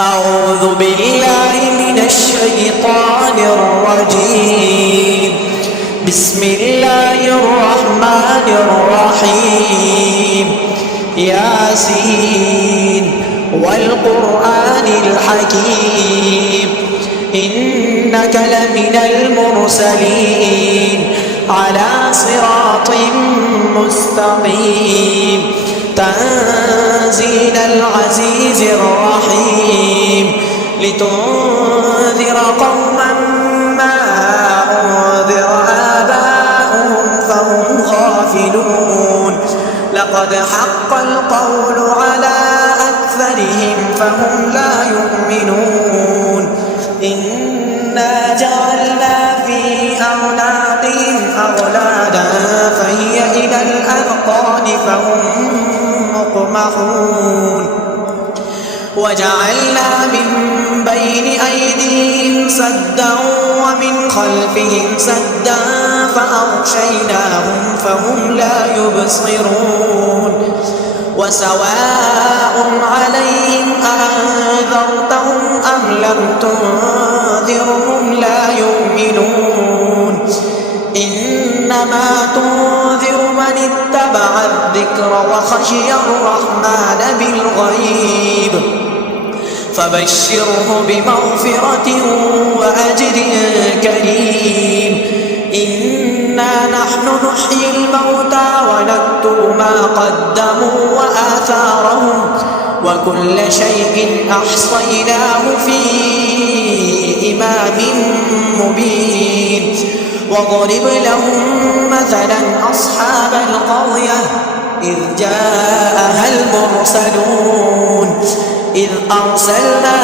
أعوذ بالله من الشيطان الرجيم. بسم الله الرحمن الرحيم. ياسين والقرآن الحكيم إنك لمن المرسلين على صراط مستقيم تنزيل العزيز الرحيم لتنذر قوما ما أنذر آباؤهم فهم غافلون لقد حق القول على أكثرهم فهم لا يؤمنون إنا جعلنا في أعناقهم أغلالا فهي إلى الأذقان فهم مقمحون وجعلنا من بين أيديهم سدا ومن خلفهم سدا فأغشيناهم فهم لا يبصرون وسواء عليهم أأنذرتهم أم لم تنذرهم لا يؤمنون إنما تنذر من اتبع الذكر وخشي الرحمن بالغيب فبشره بمغفرة وأجر كريم إنا نحن نحيي الموتى ونكتب ما قدموا وآثارهم وكل شيء أحصيناه في إمام مبين واضرب لهم مثلا أصحاب القرية إذ جاءها المرسلون إذ أرسلنا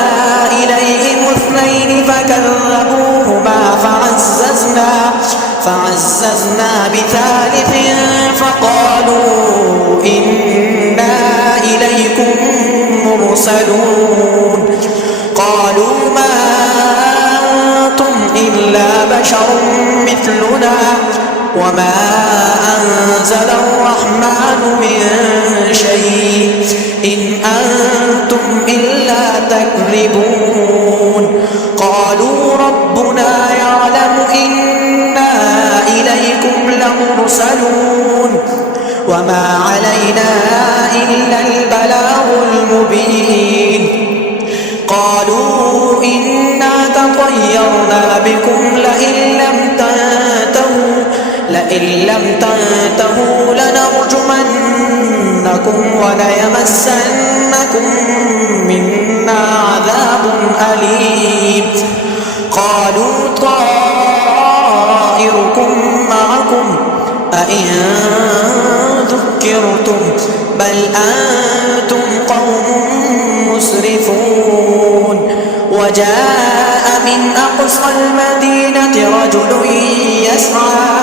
إليهم اثنين فكذبوهما فعززنا بثالث فقالوا إنا إليكم مرسلون قالوا ما أنتم إلا بشر مثلنا وما أنزل الرحمن من شيء إن أنتم إلا تكذبون قالوا ربنا يعلم إنا إليكم لمرسلون وما علينا إلا البلاغ المبين قالوا إنا تطيرنا بكم لئن لم تنتهوا لنرجمنكم وليمسنكم منا عذاب أليم قالوا طائركم معكم أئن ذكرتم بل أنتم قوم مسرفون وجاء من أقصى المدينة رجل يسعى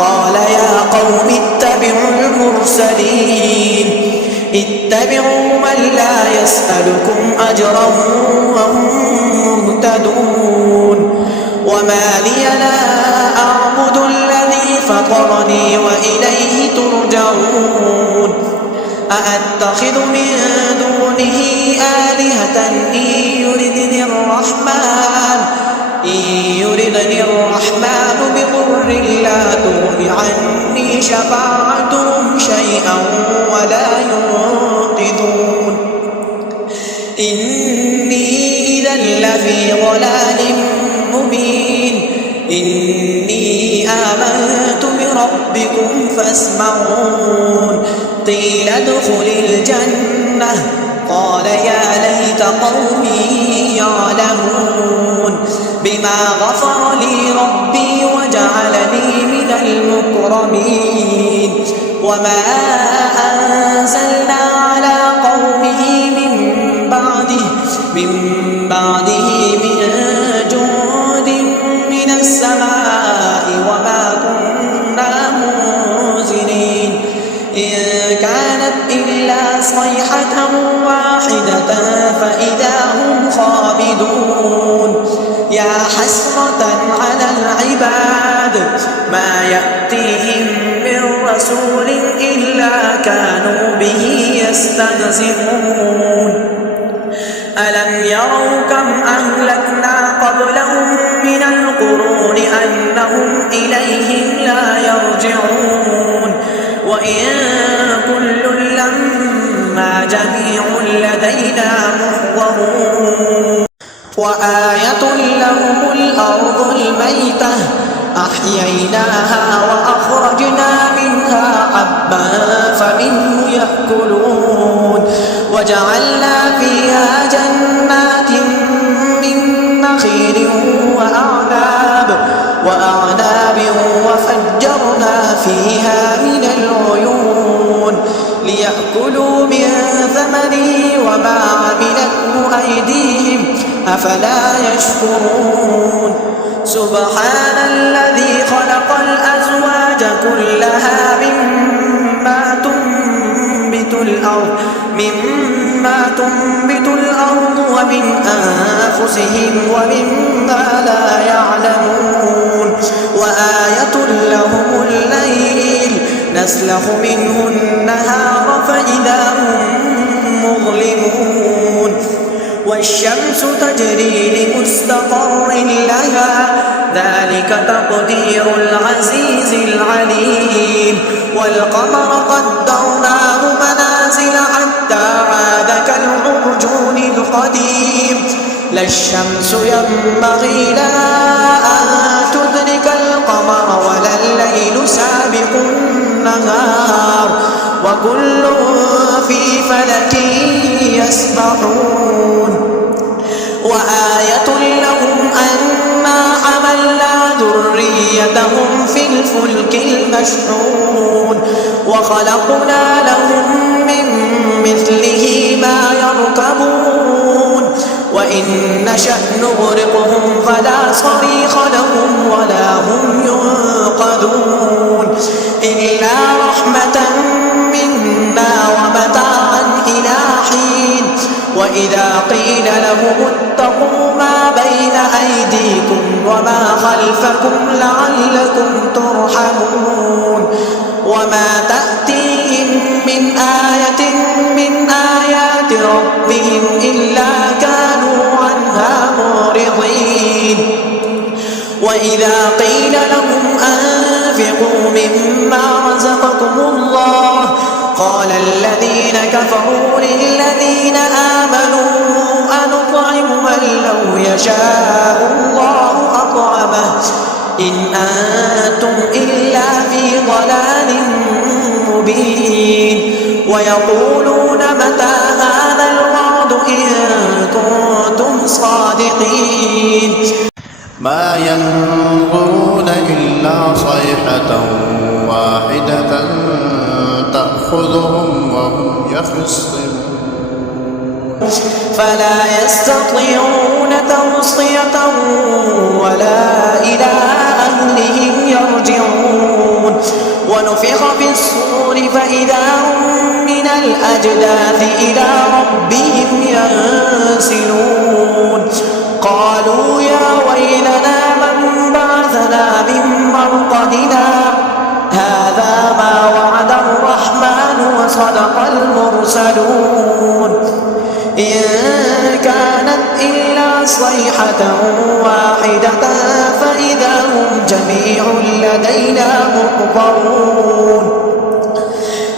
قال يا قوم اتبعوا المرسلين اتبعوا من لا يسألكم أجرا وهم مهتدون وما لي لا أعبد الذي فطرني وإليه ترجعون أأتخذ من دونه آلهة إن يردني الرحمن بضر لا تغن عني شفاعتهم شيئا ولا ينقذون إني إذا لفي ضلال مبين إني آمنت بربكم فاسمعون قيل ادخل الجنة قال يا ليت قومي يعلمون بما غفر لي ربي وجعلني من المكرمين وما أنزلنا على قومه من بعده من جند من السماء وما كنا منزلين إن كانت إلا صيحة واحدة فإذا هم خامدون يا حسرة على العباد ما يأتيهم من رسول إلا كانوا به يستهزئون ألم يروا كم أهلكنا قبلهم من القرون أنهم إليهم لا يرجعون وإن كل لما جميع لدينا محضرون وآية لهم الأرض الميتة أحييناها وأخرجنا منها حبا فمنه يأكلون وجعلنا فيها جنات من نخيل وأعناب وفجرنا فيها من العيون ليأكلوا من ثمره وما عملته أيديهم أفلا يشكرون سبحان الذي خلق الأزواج كلها مما تنبت الأرض ومن أنفسهم ومما لا يعلمون وآية لهم الليل نسلخ منه النهار فإذا هم مظلمون والشمس تجري لمستقر لها ذلك تقدير العزيز العليم والقمر قدرناه منازل حتى عاد كالعرجون القديم لا الشمس ينبغي لها أن تدرك القمر ولا الليل سابق النهار وكل في فلك يسبحون وآية لهم أنا حملنا ذريتهم في الفلك المشحون وخلقنا لهم من مثله ما يركبون وإن نشأ نغرقهم فلا صريخ لهم ولا هم ينقذون إلا رحمة منا ومتاعا إلى حين وإذا قيل لهم اتقوا ما بين أيديكم وما خلفكم لعلكم ترحمون وما تأتيهم من آية من آيات ربهم إلا كانوا عنها معرضين وإذا قيل لهم أنفقوا مما رزقكم الله قال الذين كفروا للذين آمنوا أنطعم من لو يشاء الله أطعمه إن أنتم إلا في ضلال مبين ويقولون متى هذا الوعد إن كنتم صادقين ما ينظرون إلا صيحة واحدة تأخذهم وهم يخصمون فلا يستطيعون توصية ولا إلى أهلهم يرجعون ونفخ في الصور فإذا هم من الأجداث إلى ربهم ينسلون قالوا يا ويلنا من بعثنا من مرقدنا هذا ما وعد الرحمن وصدق المرسلون إن كانت إلا صيحة واحدة فإذا هم جميع لدينا محضرون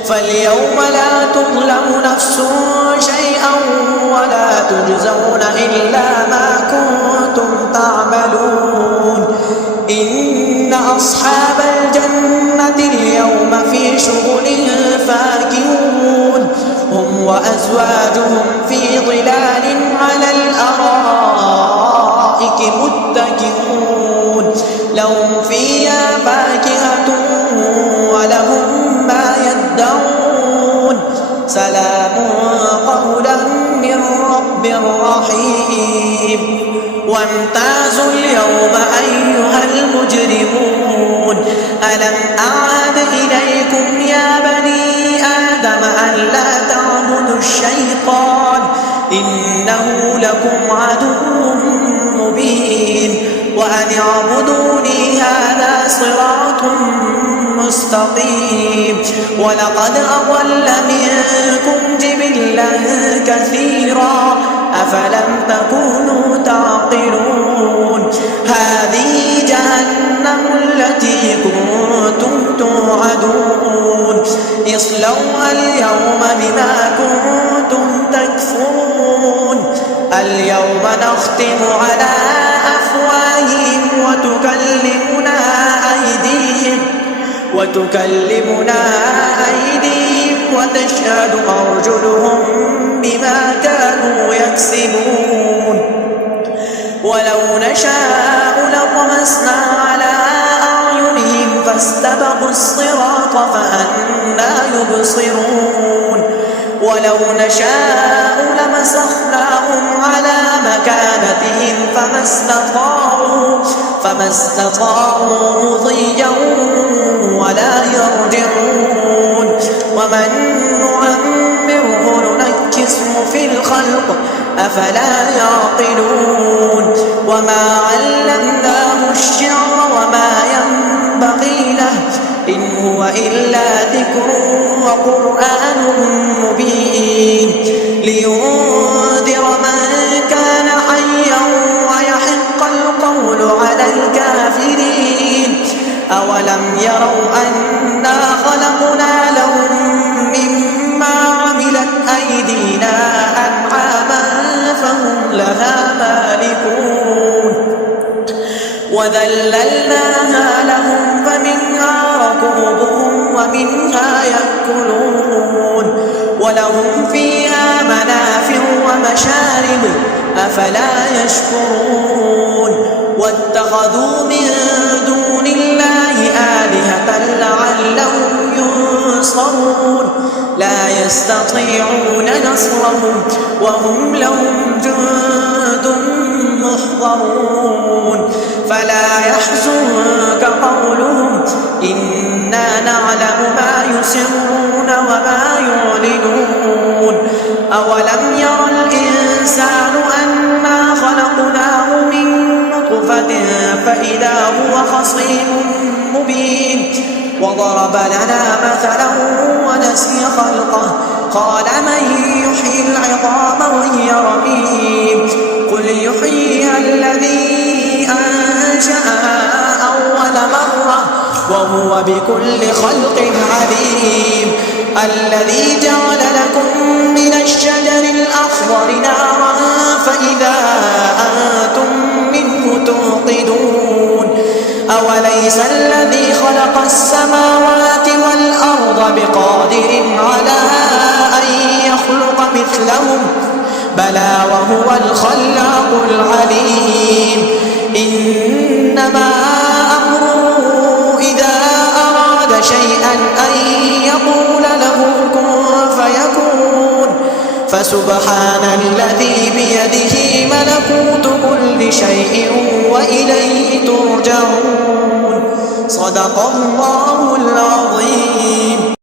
فاليوم لا تظلم نفس شيئا ولا تجزون إلا ما كنتم تعملون إن أصحاب الجنة اليوم في شغل فاكهون هم وأزواجهم في ظلال على الأرائك متكئون لهم فيها فاكهة ولهم ما يدعون سلام قولا من رب رحيم وامتازوا اليوم أيها المجرمون ألم أعهد إليكم يا بني آدم أن لا تعبدوا الشيطان إنه لكم عدو مبين وأن اعبدوني هذا صراط مستقيم ولقد أضل منكم جبلا كثيرا أفلم تكونوا تعقلون هذه جهنم التي كنتم توعدون اصلوها اليوم بما كنتم تكفرون اليوم نختم على أفواههم وتكلمنا أيديهم وتشهد أرجلهم بما كانوا يكسبون ولو نشاء لطمسنا على أعينهم فاستبقوا الصراط فأنى يبصرون ولو نشاء لمسخناهم على مكانتهم فما استطاعوا مضيا ولا يرجعون ومن نعمره ننكسه في الخلق أفلا يعقلون وما علمناه الشعر وما ينبغي له إن هو إلا ذكر وقرآن مبين لينذر من كان حيا ويحق القول على الكافرين أولم يروا أنا خلقنا لهم مما عملت أيدينا أنعاما فهم لها مالكون وذللناها لهم فمنها ركوبهم ومنها يأكلون ولهم فيها منافع ومشارب أفلا يشكرون واتخذوا من دون الله آلهة لعلهم ينصرون لا يستطيعون نصرهم وهم لهم جند محضرون فلا يحزنك قولهم إنا نعلم ما يسرون وما يعلنون أولم ير الإنسان أنا خلقناه من نطفة فإذا هو خصيم مبين وضرب لنا مثلا ونسي خلقه قال من يحيي العظام وهي رميم قل يحييها الذي أنشأها أول مرة وهو بكل خلق عليم الذي جعل لكم من الشجر الأخضر نارا فإذا أنتم منه توقدون أوليس الذي خلق السماوات والأرض بقادر على أن يخلق مثلهم بلى وهو الخلاق العليم إنما أمره إذا أراد شيئا أن يقول له كن فيكون فسبحان الذي بيده ملكوت كل شيء وإليه ترجعون صدق الله